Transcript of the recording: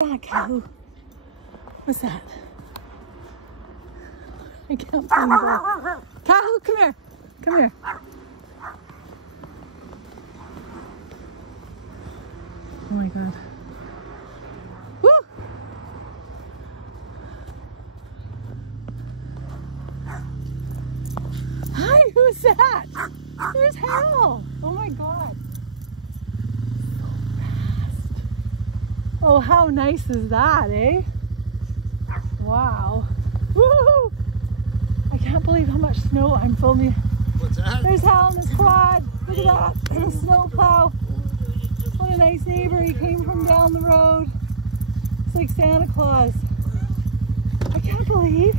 Cahu. What's that? I can't believe it. Cahu, come here. Come here. Oh my God. Woo! Hi, who's that? There's Hal. Oh my God. Oh, how nice is that, eh? Wow. Woo! I can't believe how much snow I'm filming. What's that? There's Hal in his quad. Look at that. And a snow plow. What a nice neighbor. He came from down the road. It's like Santa Claus. I can't believe